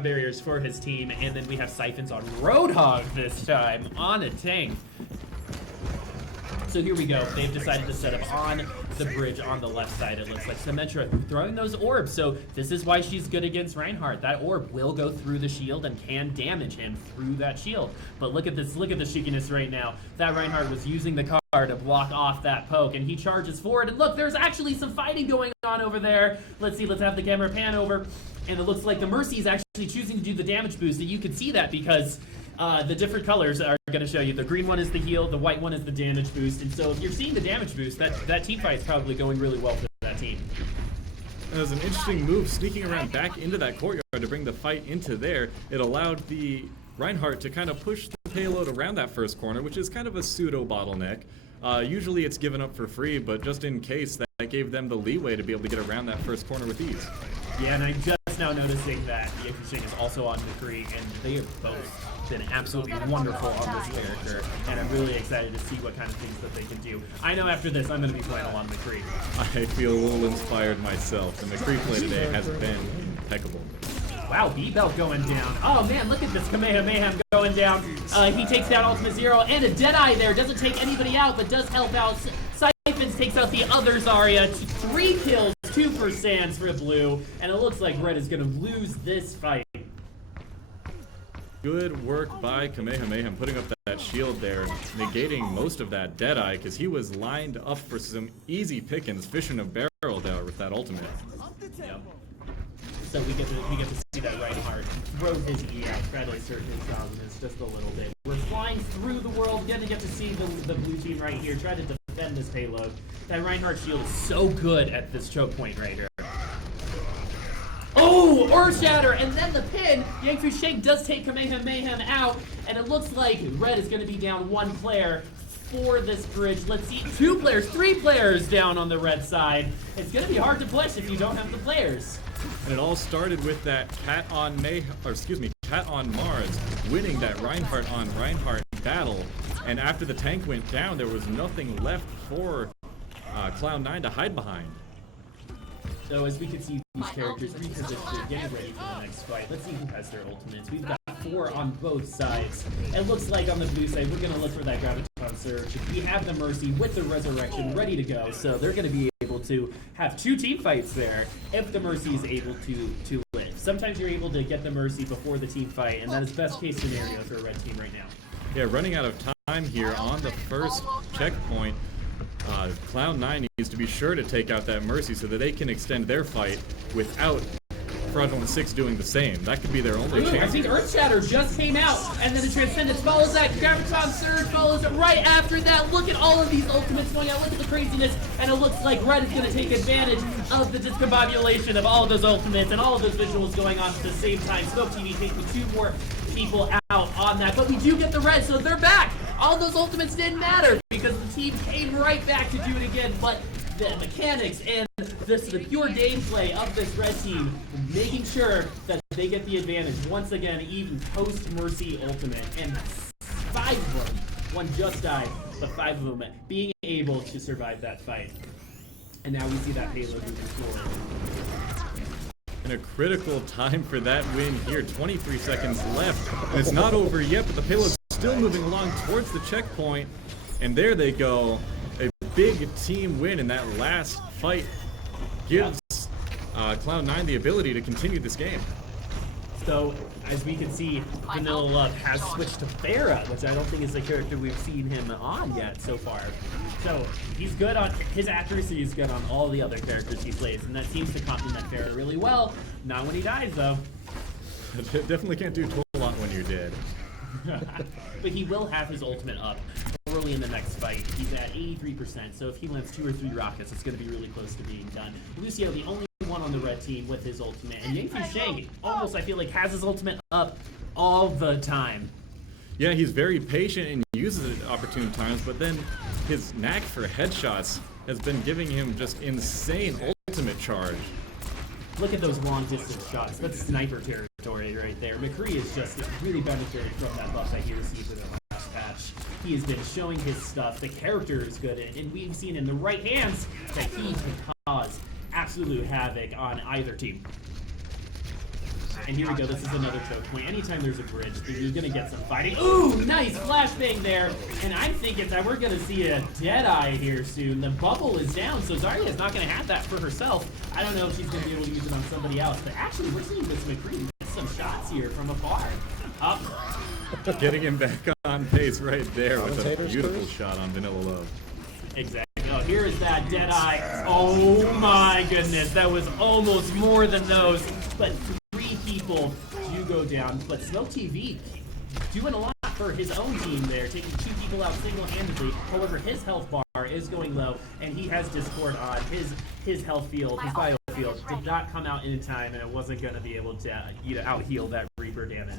ground barriers for his team, and then we have Siphons on Roadhog this time on a tank. So here we go. They've decided to set up on the bridge on the left side. It looks like Symmetra throwing those orbs. So this is why she's good against Reinhardt. That orb will go through the shield and can damage him through that shield. But look at this. Look at the cheekiness right now. That Reinhardt was using the car to block off that poke, and he charges forward. And look, there's actually some fighting going on over there. Let's see. Let's have the camera pan over. And it looks like the Mercy is actually choosing to do the damage boost. And you can see that because the different colors are going to show you. The green one is the heal, the white one is the damage boost. And so if you're seeing the damage boost, that team fight is probably going really well for that team. It was an interesting move, sneaking around back into that courtyard to bring the fight into there. It allowed the Reinhardt to kind of push the payload around that first corner, which is kind of a pseudo bottleneck. Usually it's given up for free, but just in case, that gave them the leeway to be able to get around that first corner with ease. Yeah, and I'm just now noticing that the Xing is also on McCree, and they have both been absolutely wonderful on this character, and I'm really excited to see what kind of things that they can do. I know after this I'm going to be playing a lot of McCree. I feel a little inspired myself. The McCree play today has been impeccable. Wow, B-Belt going down. Oh man, look at this Kamehameha going down. He takes down Ultimate Zero, and a Deadeye there. Doesn't take anybody out, but does help out. Siphons takes out the other Zarya. 3 kills, 2 for Sands for Blue, and it looks like Red is going to lose this fight. Good work by Kamehameha putting up that shield there, negating most of that Deadeye, because he was lined up for some easy pickings, fishing a barrel there with that ultimate. Yep. So we get to see that Reinhardt throw his E out, try to assert his dominance just a little bit. We're flying through the world, getting to get to see the blue team right here, try to defend this payload. That Reinhardt shield is so good at this choke point right here. Oh, Earth Shatter, and then the pin. Yangfu Shake does take Kamehameha out, and it looks like Red is going to be down 1 player for this bridge. Let's see, 2 players, 3 players down on the Red side. It's going to be hard to push if you don't have the players. And it all started with that Cat on Mars winning that Reinhardt on Reinhardt battle, and after the tank went down, there was nothing left for Cloud9 to hide behind. So as we can see these characters repositioned, getting ready for the next fight. Let's see who has their ultimates. We've got 4 on both sides. It looks like on the blue side, we're going to look for that Graviton Surge. We have the Mercy with the Resurrection ready to go, so they're going to be able to have 2 team fights there if the Mercy is able to live. Sometimes you're able to get the Mercy before the team fight, and that is best case scenario for a red team right now. Yeah, running out of time here on the first checkpoint. Cloud9 needs to be sure to take out that Mercy so that they can extend their fight without Fraudulent 6 doing the same. That could be their only chance. I think Earth Shatter just came out, and then the Transcendence follows that. Graviton Surge follows it right after that. Look at all of these ultimates going out. Look at the craziness, and it looks like Red is going to take advantage of the discombobulation of all of those ultimates and all of those visuals going on at the same time. Smoke TV taking 2 more people out on that, but we do get the Red, so they're back. All those ultimates didn't matter because the team came right back to do it again, but the mechanics and the pure gameplay of this red team making sure that they get the advantage once again, even post Mercy ultimate, and 5 of them, 1 just died, but 5 of them being able to survive that fight. And now we see that payload moving forward. And a critical time for that win here, 23 seconds left, and it's not over yet, but the payload's still moving along towards the checkpoint, and there they go. A big team win in that last fight gives Cloud9 the ability to continue this game. So, as we can see, Vanilla Love has switched to Pharah, which I don't think is a character we've seen him on yet so far. So, he's good on, his accuracy is good on all the other characters he plays, and that seems to complement Pharah really well. Not when he dies, though. Definitely can't do a lot when you're dead. But he will have his ultimate up early in the next fight. He's at 83%, so if he lands 2 or 3 rockets, it's going to be really close to being done. Lucio, the only one on the red team with his ultimate, and Yangfu Shang almost, I feel like, has his ultimate up all the time. Yeah, he's very patient and uses it at opportune times, but then his knack for headshots has been giving him just insane ultimate charge. Look at those long distance shots. That's sniper territory right there. McCree is just really benefited from that buff that he received in the last patch. He has been showing his stuff. The character is good, and we've seen in the right hands that he can cause absolute havoc on either team. And here we go, this is another choke point. Anytime there's a bridge, you're gonna get some fighting. Ooh, nice flashbang there. And I'm thinking that we're gonna see a Deadeye here soon. The bubble is down, so Zarya's not gonna have that for herself. I don't know if she's gonna be able to use it on somebody else, but actually we're seeing this McCree get some shots here from afar. Up. Getting him back on pace right there with a beautiful shot on Vanilla Love. Exactly. Oh, here is that Deadeye. Oh my goodness, that was almost more than those. But 3 people do go down. But Smoke TV doing a lot for his own team there, taking 2 people out single-handedly. However, his health bar is going low, and he has Discord on. His health field, his bio field, did not come out in time, and it wasn't going to be able to out-heal that Reaper damage.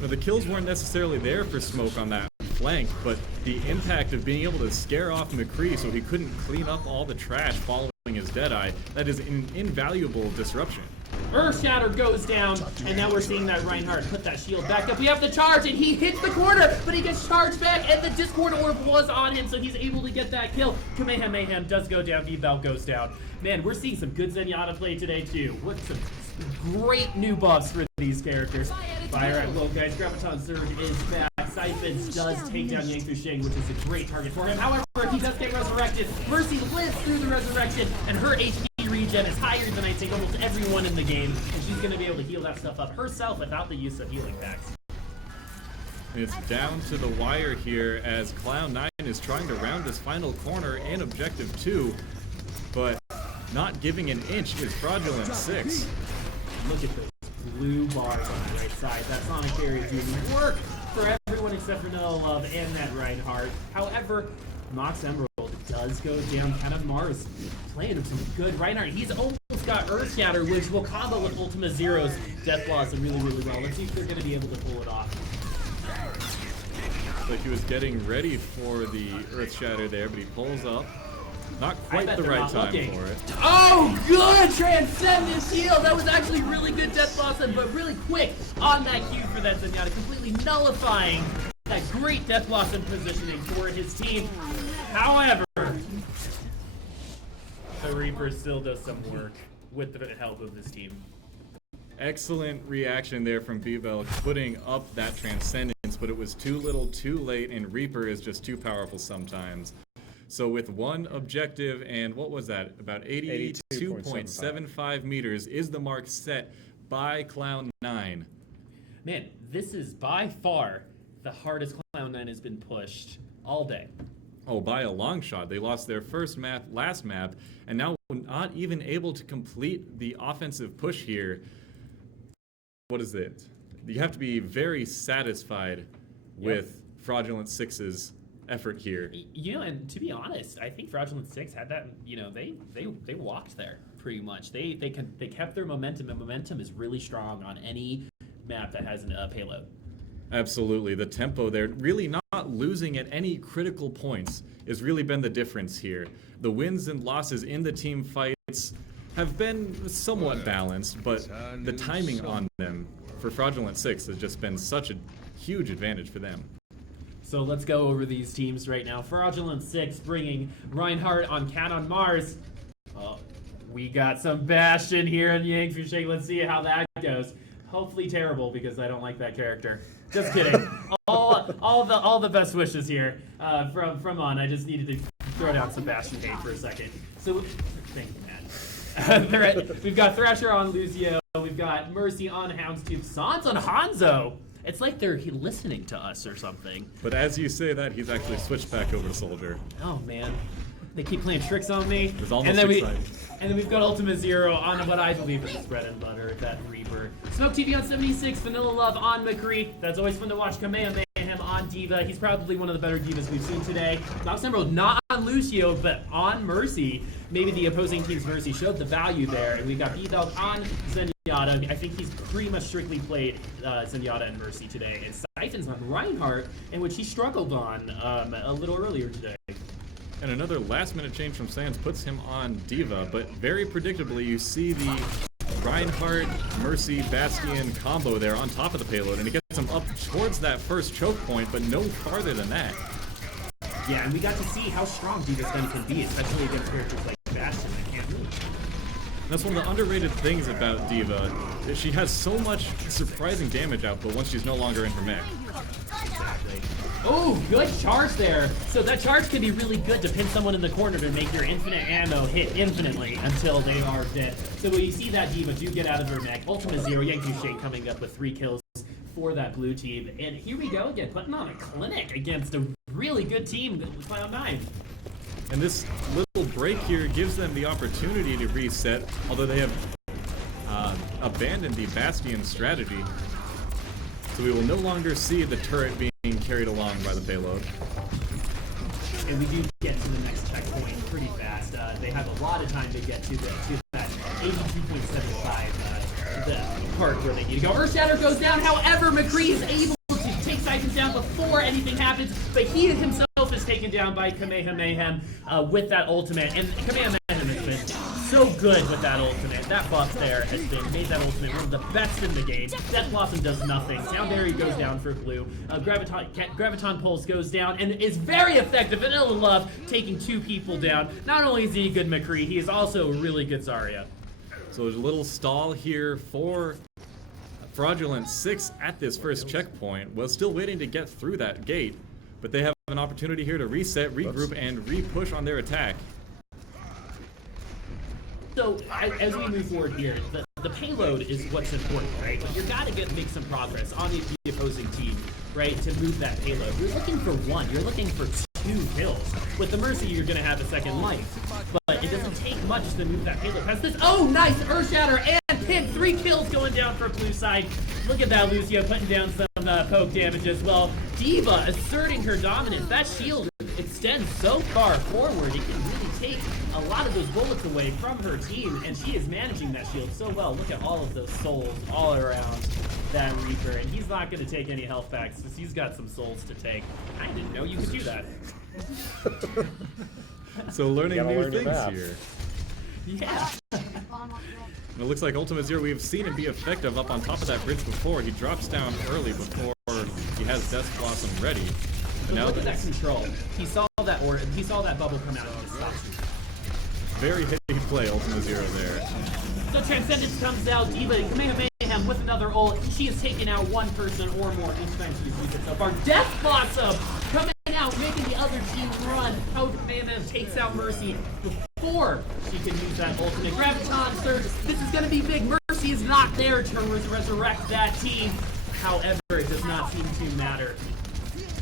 Well, the kills weren't necessarily there for Smoke on that flank, but the impact of being able to scare off McCree so he couldn't clean up all the trash following his Deadeye, that is an invaluable disruption. Earth Shatter goes down, and now we're seeing that Reinhardt put that shield back up. We have the charge, and he hits the corner, but he gets charged back, and the Discord Orb was on him, so he's able to get that kill. Kamehameha Mayhem does go down, V-Bell goes down. Man, we're seeing some good Zenyatta play today, too. What some great new buffs for these characters. Fire at will, guys. Graviton Surge is back. Siphons does take down Yang Fusheng, which is a great target for him. However, he does get resurrected. Mercy lives through the resurrection, and her HP regen is higher than I think almost everyone in the game, and she's going to be able to heal that stuff up herself without the use of healing packs. It's down to the wire here as Cloud9 is trying to round this final corner in Objective 2, but not giving an inch is Fraudulent 6. Look at those blue bars on the right side. That Sonic Barrier is doing work for everyone except for Vanilla Love and that Reinhardt. However, Mox Emerald does go down. Kind of Mars playing some good Reinhardt. He's almost got Earth Shatter, which will combo with Ultima Zero's Death Blossom really, really well. Let's see if they're going to be able to pull it off. Like he was getting ready for the Earth Shatter there, but he pulls up. Not quite the right time for it. Oh, good Transcendent Shield! That was actually really good Death Blossom, but really quick on that Q for that Zenyatta, completely nullifying that great Death Blossom positioning for his team. However, the Reaper still does some work with the help of his team. Excellent reaction there from Bebel, putting up that Transcendence, but it was too little too late, and Reaper is just too powerful sometimes. So with one objective and what was that? About 82.75 meters is the mark set by Cloud9. Man, this is by far the hardest Cloud9 has been pushed all day. Oh, by a long shot. They lost their first map, last map, and now not even able to complete the offensive push here. What is it? You have to be very satisfied with Fraudulent 6's effort here. You know, and to be honest, I think Fraudulent 6 had that, you know, they walked there pretty much. They kept their momentum, and momentum is really strong on any map that has a payload. Absolutely. The tempo there, really not losing at any critical points, has really been the difference here. The wins and losses in the team fights have been somewhat balanced, but the timing on them for Fraudulent 6 has just been such a huge advantage for them. So let's go over these teams right now. Fraudulent 6 bringing Reinhardt on Cat on Mars. Oh, we got some Bastion here in Yang Fusheng. Let's see how that goes. Hopefully terrible, because I don't like that character. Just kidding. all the best wishes here from On. I just needed to throw down some Bastion hate for a second. So thank you, Matt. We've got Thrasher on Lucio. We've got Mercy on Houndstooth. Sans on Hanzo. It's like they're listening to us or something. But as you say that, he's actually switched back over to Soldier. Oh man, they keep playing tricks on me. It was almost exciting. And then we've got Ultima Zero on what I believe is bread and butter, that Reaper. Smoke TV on 76, Vanilla Love on McCree. That's always fun to watch. Kamehameha Mayhem on D.Va. He's probably one of the better D.Vas we've seen today. Mox Emerald not on Lucio, but on Mercy. Maybe the opposing team's Mercy showed the value there. And we've got B-Belt on Zenyatta. I think he's pretty much strictly played Zenyatta and Mercy today. And Siphon's on Reinhardt, in which he struggled on a little earlier today. And another last-minute change from Sans puts him on D.Va, but very predictably you see the Reinhardt, Mercy, Bastion combo there on top of the payload, and it gets him up towards that first choke point, but no farther than that. Yeah, and we got to see how strong D.Va's gun can be, especially against characters like Bastion that can't move. That's one of the underrated things about D.Va. She has so much surprising damage output once she's no longer in her mech. Exactly. Oh, good charge there. So that charge can be really good to pin someone in the corner to make your infinite ammo hit infinitely until they are dead. So when you see that D.Va do get out of her mech, Ultima Zero, Yankee Shake coming up with 3 kills for that blue team. And here we go again, putting on a clinic against a really good team, Cloud9. And this little break here gives them the opportunity to reset, although they have abandoned the Bastion strategy. So we will no longer see the turret being carried along by the payload. And we do get to the next checkpoint pretty fast. They have a lot of time to get to that 82.75, the part where they need to go. Earthshatter goes down, however, McCree is able to take Siphons down before anything happens, but he himself is taken down by Kamehameha with that ultimate, and Kamehameha has been so good with that ultimate. That buff there has made that ultimate one of the best in the game. Death Blossom does nothing. Soundberry goes down for blue. Graviton Pulse goes down and is very effective. Vanilla Love taking 2 people down. Not only is he a good McCree, he is also a really good Zarya. So there's a little stall here for Fraudulent 6 at this first checkpoint. Well, still waiting to get through that gate, but they have an opportunity here to reset, regroup, and re-push on their attack. So as we move forward here, the payload is what's important, right? But you've got to make some progress on the opposing team, right, to move that payload. You're looking for 1, you're looking for 2 kills. With the Mercy, you're going to have a second life. But it doesn't take much to move that payload past this. Oh, nice! Earthshatter and Pin, 3 kills going down for blue side. Look at that, Lucio putting down some poke damage as well. D.Va asserting her dominance. That shield extends so far forward, it can really take a lot of those bullets away from her team, and she is managing that shield so well. Look at all of those souls all around that Reaper, and he's not going to take any health packs because he's got some souls to take. I didn't know you could do that. So learning new things here. Yeah. And it looks like Ultima Zero, we've seen him be effective up on top of that bridge before. He drops down early before he has Death Blossom ready. But now look at that control. He saw that bubble come out and he stopped. Very heavy play, Ultima Zero there. So Transcendence comes out, D.Va Mayhem with another ult. She has taken out 1 person or more each time she's used it so far. Death Blossom coming out, making the other team run. How Mayhem takes out Mercy before she can use that ultimate. Graviton Surge, this is going to be big. Mercy is not there to resurrect that team. However, it does not seem to matter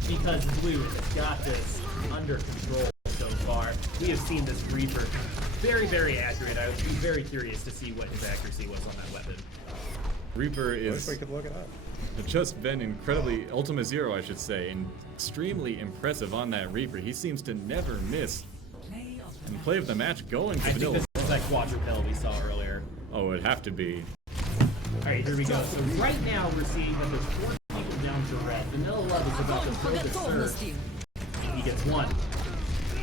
because Blue has got this under control so far. We have seen this Reaper very, very accurate. I would be very curious to see what his accuracy was on that weapon. Reaper is we could look it up. just been incredibly, Ultima Zero I should say, and extremely impressive on that Reaper. He seems to never miss. And play of the match going to I Vanilla. think this is that quadrupel we saw earlier. Oh, it'd have to be. Alright, here we go. So right now we're seeing that there's 4 people down to red. Vanilla Love is about to throw the surge. He gets 1,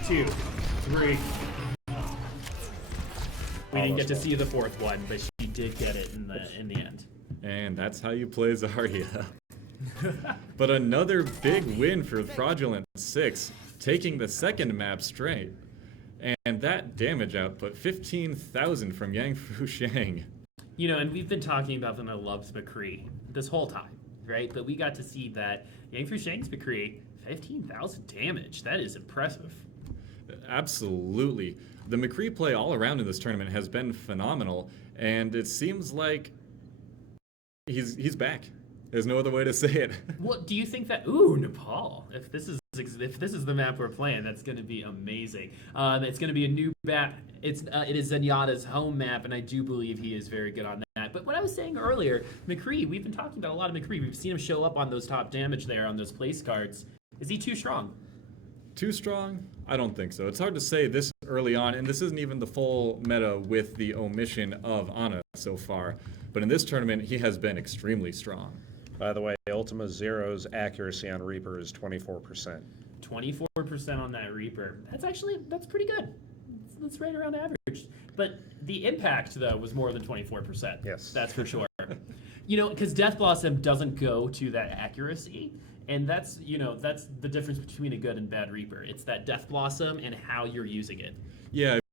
2, 3. We didn't get to see the 4th one, but she did get it in the end. And that's how you play Zarya. But another big win for Fraudulent 6, taking the second map straight. And that damage output, 15,000 from Yang Fu Shang. You know, and we've been talking about Vanilla Love's McCree this whole time, right? But we got to see that Yang Fu Shang's McCree, 15,000 damage. That is impressive. Absolutely. The McCree play all around in this tournament has been phenomenal, and it seems like he's back. There's no other way to say it. What do you think that? Ooh, Nepal. If this is the map we're playing, that's going to be amazing. It's going to be a new map. It is Zenyatta's home map, and I do believe he is very good on that. But what I was saying earlier, McCree. We've been talking about a lot of McCree. We've seen him show up on those top damage there on those place cards. Is he too strong? Too strong? I don't think so. It's hard to say this early on, and this isn't even the full meta with the omission of Ana so far. But in this tournament, he has been extremely strong. By the way, Ultima Zero's accuracy on Reaper is 24%. 24% on that Reaper. That's pretty good. That's right around average. But the impact, though, was more than 24%. Yes. That's for sure. You know, because Death Blossom doesn't go to that accuracy. And that's the difference between a good and bad Reaper. It's that Death Blossom and how you're using it. Yeah,